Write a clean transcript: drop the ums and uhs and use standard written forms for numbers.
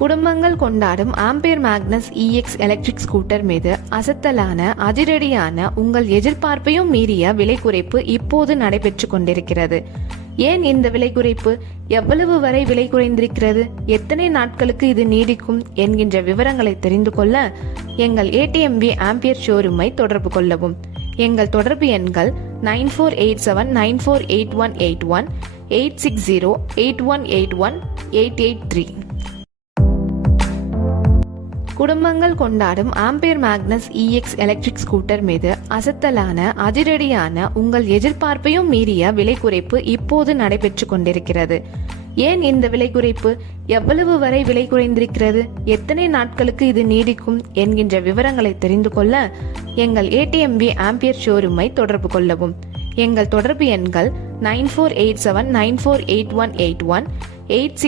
குடும்பங்கள் கொண்டாடும் ampere Magnus EX electric scooter மீது அசத்தலான அதிரடியான உங்கள் எதிர்பார்ப்பையும் மீறிய விலை குறைப்பு இப்போது நடைபெற்று கொண்டிருக்கிறது. ஏன் இந்த விலை குறைப்பு? எவ்வளவு வரை விலை குறைந்திருக்கிறது? எத்தனை நாட்களுக்கு இது நீடிக்கும் என்கின்ற விவரங்களை தெரிந்து கொள்ள எங்கள் ATMV ஆம்பியர் ஷோரூமை தொடர்பு கொள்ளவும். எங்கள் தொடர்பு எண்கள் 9487948181, 8608181883. குடும்பங்கள் கொண்டாடும் ampere Magnus EX electric scooter மீது அசத்தலான அதிரடியான உங்கள் எதிர்பார்ப்பையும் மீறிய விலை குறைப்பு இப்போது நடைபெற்று கொண்டிருக்கிறது. ஏன் இந்த விலை குறைப்பு? எவ்வளவு வரை விலை குறைந்திருக்கிறது? எத்தனை நாட்களுக்கு இது நீடிக்கும் என்கின்ற விவரங்களை தெரிந்து கொள்ள எங்கள் ATMV ஆம்பியர் ஷோரூமை தொடர்பு கொள்ளவும். எங்கள் தொடர்பு எண்கள் 9487948181,